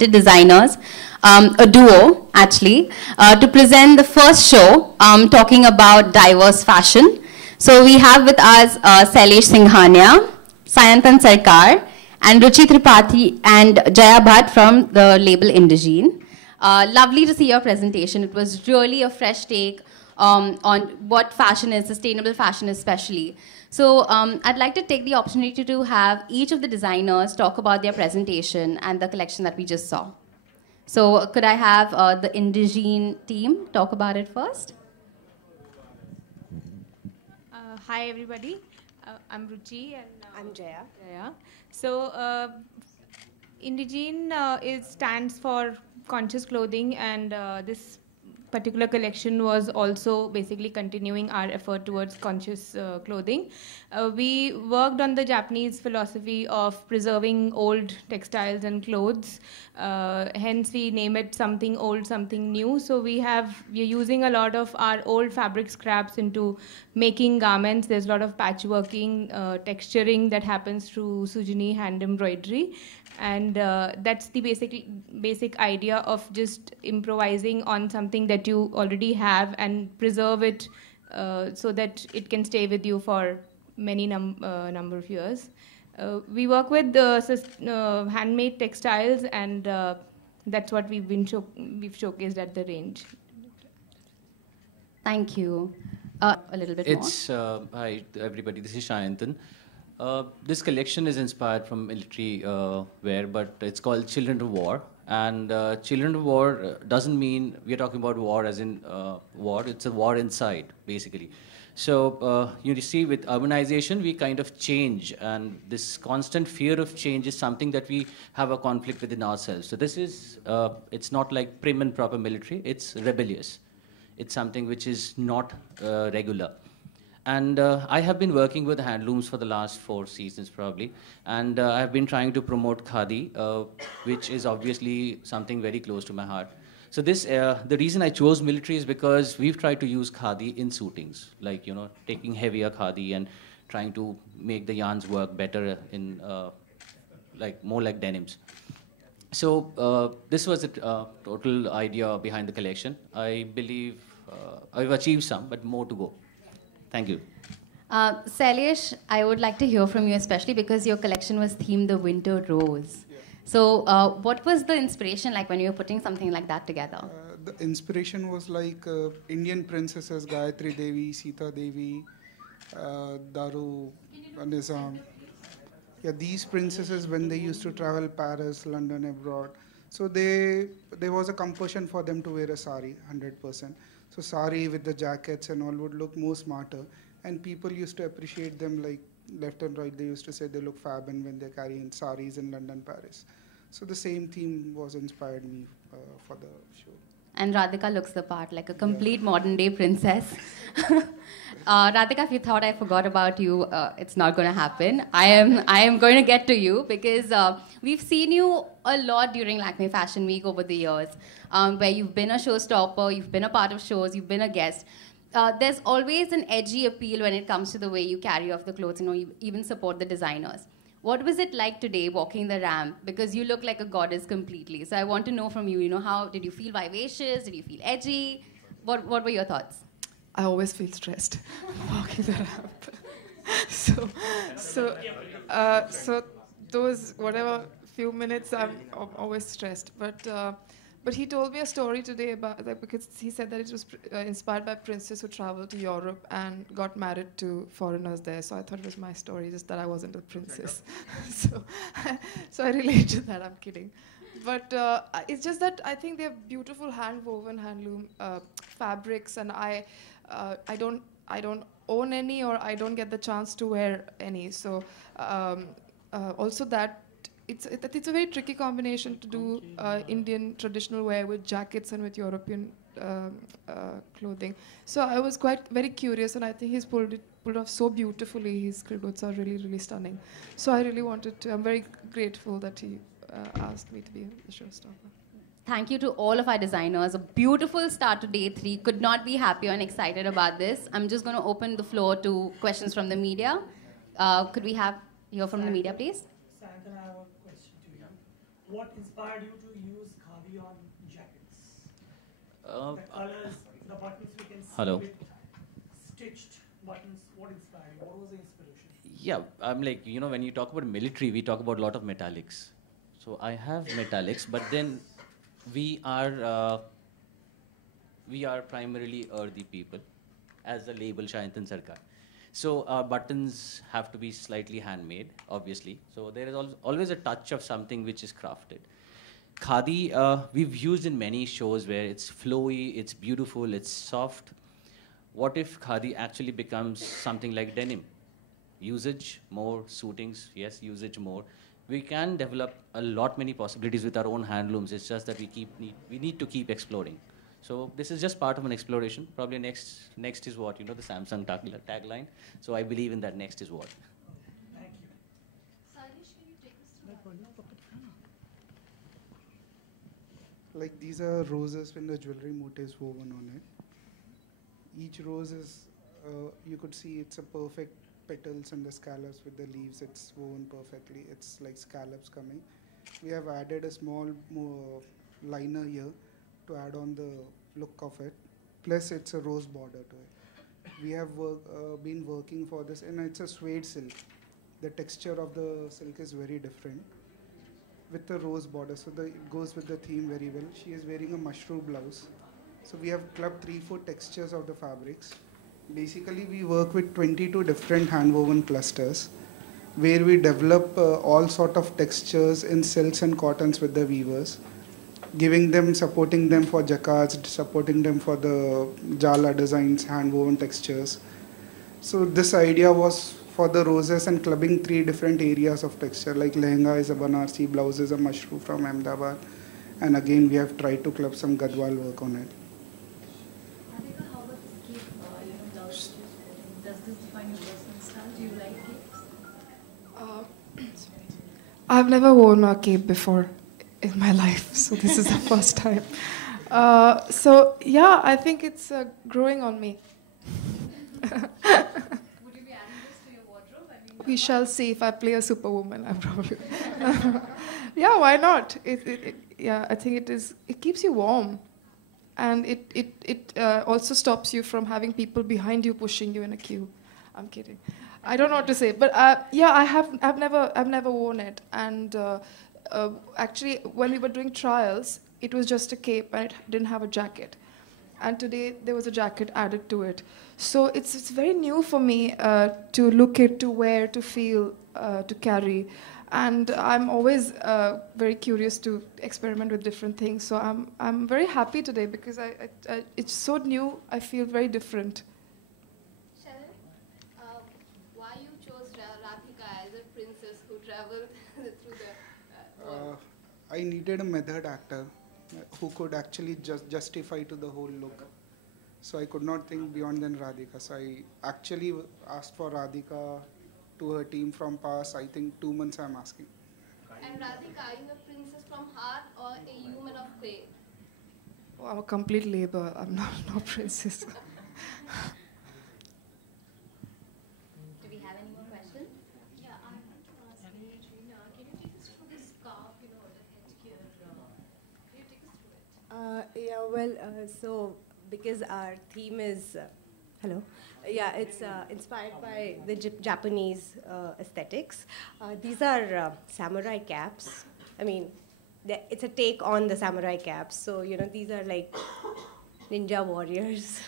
talented designers, a duo actually, to present the first show talking about diverse fashion. So we have with us Sailesh Singhania, Sayantan Sarkar, and Ruchi Tripathi and Jaya Bhatt from the label Indigene. Lovely to see your presentation. It was really a fresh take on what fashion is, sustainable fashion especially. So I'd like to take the opportunity to have each of the designers talk about their presentation and the collection that we just saw. So could I have the Indigene team talk about it first? Hi everybody, I'm Ruchi and I'm Jaya. So Indigene stands for conscious clothing, and this particular collection was also basically continuing our effort towards conscious clothing. We worked on the Japanese philosophy of preserving old textiles and clothes. Hence, we name it something old, something new. So we're using a lot of our old fabric scraps into making garments. There's a lot of patchworking, texturing that happens through sujini hand embroidery. And that's the basic idea of just improvising on something that you already have and preserve it so that it can stay with you for many number of years. We work with handmade textiles, and that's what we've showcased at the range. Thank you. A little bit more. Hi everybody, this is Shayantan. This collection is inspired from military wear, but it's called Children of War. And Children of War doesn't mean we're talking about war as in war. It's a war inside, basically. So you see, with urbanization, we kind of change. And this constant fear of change is something that we have a conflict within ourselves. So this is, it's not like prim and proper military. It's rebellious. It's something which is not regular. And I have been working with handlooms for the last 4 seasons probably, and I've been trying to promote khadi, which is obviously something very close to my heart. So this, the reason I chose military is because we've tried to use khadi in suitings, like, you know, taking heavier khadi and trying to make the yarns work better in, like, more like denims. So this was the total idea behind the collection. I believe I've achieved some, but more to go. Thank you. Sailesh, I would like to hear from you, especially because your collection was themed the Winter Rose. Yeah. So what was the inspiration like when you were putting something like that together? The inspiration was like Indian princesses, Gayatri Devi, Sita Devi, Daru, Nizam. Yeah, these princesses, when they used to travel Paris, London, abroad, so there was a compulsion for them to wear a sari, 100%. So sari with the jackets and all would look more smarter, and people used to appreciate them like left and right. They used to say they look fab and when they're carrying saris in London, Paris. So the same theme was inspired me for the show. And Radhika looks the part, like a complete modern day princess. Radhika, if you thought I forgot about you, it's not going to happen. I am going to get to you because we've seen you a lot during Lakme Fashion Week over the years, where you've been a showstopper, you've been a part of shows, you've been a guest. There's always an edgy appeal when it comes to the way you carry off the clothes, you even support the designers. What was it like today walking the ramp? Because you look like a goddess completely. So I want to know from you, how did you feel vivacious? Did you feel edgy? What were your thoughts? I always feel stressed walking the ramp. so those whatever few minutes I'm always stressed. But he told me a story today about that, because he said that it was inspired by princes who traveled to Europe and got married to foreigners there. So I thought it was my story, just that I wasn't a princess. so I relate to that. I'm kidding. But it's just that I think they're beautiful hand-woven handloom fabrics, and I don't own any, or I don't get the chance to wear any. So also that. It's a very tricky combination to do Indian traditional wear with jackets and with European clothing. So I was very curious, and I think he's pulled off so beautifully. His clothes are really, really stunning. So I really wanted to. I'm very grateful that he asked me to be the showstopper. Thank you to all of our designers. A beautiful start to day 3. Could not be happier and excited about this. I'm just going to open the floor to questions from the media. Could we hear from the media, please? what inspired you to use khadi on jackets? The colors, the buttons we can see Hello. with stitched buttons. What inspired you? What was the inspiration? Yeah, I'm like, you know, when you talk about military, we talk about a lot of metallics. So I have metallics, but then we are primarily earthy people, as the label Shayantan Sarkar. So our buttons have to be slightly handmade, obviously. So there is always a touch of something which is crafted. Khadi, we've used in many shows where it's flowy, it's beautiful, it's soft. What if khadi actually becomes something like denim? Usage more, suitings, yes, usage more. We can develop a lot many possibilities with our own handlooms. It's just that we need to keep exploring. So this is just part of an exploration. Probably next is what, you know, the Samsung tagline. So I believe in that next is what. Thank you. Like these are roses when the jewelry motifs woven on it. Each rose is, you could see it's a perfect petals and the scallops with the leaves. It's woven perfectly. It's like scallops coming. We have added a small more liner here to add on the look of it. Plus, it's a rose border to it. We have been working for this, and it's a suede silk. The texture of the silk is very different with the rose border, so it goes with the theme very well. She is wearing a mushroom blouse. So we have clubbed 3-4 textures of the fabrics. Basically, we work with 22 different hand-woven clusters, where we develop all sort of textures in silks and cottons with the weavers, supporting them for jacquards, supporting them for the jala designs, hand-woven textures. So this idea was for the roses and clubbing 3 different areas of texture, like lehenga is a Banarsi, blouse is a mushroom from Ahmedabad, and again we have tried to club some Gadwal work on it. I've never worn a cape before in my life, so this is the first time. So yeah, I think it's growing on me. Would you be adding this to your wardrobe? I mean, We shall see. If I play a superwoman, I probably. Yeah, why not? Yeah, I think it is. It keeps you warm, and it also stops you from having people behind you pushing you in a queue. I'm kidding. I don't know what to say, but yeah, I've never worn it, and actually, when we were doing trials, it was just a cape and it didn't have a jacket. And today there was a jacket added to it. So it's very new for me to look at, to wear, to feel, to carry. And I'm always very curious to experiment with different things. So I'm very happy today because it's so new. I feel very different. Sharon, why you chose Radhika as a princess who traveled through the world? I needed a method actor who could actually justify to the whole look. So I could not think beyond than Radhika. So I actually asked for Radhika to her team from past, I think 2 months I'm asking. And Radhika, are you a princess from heart or a human of clay? Oh, I'm a complete labor. I'm not no princess. Do we have any more questions? Yeah, I want to ask Reena, can you take us through the scarf, the headgear? Can you take us through it? Yeah, well, so because our theme is, hello, yeah, it's inspired by the Japanese aesthetics. These are samurai caps. I mean, it's a take on the samurai caps. So, these are like ninja warriors.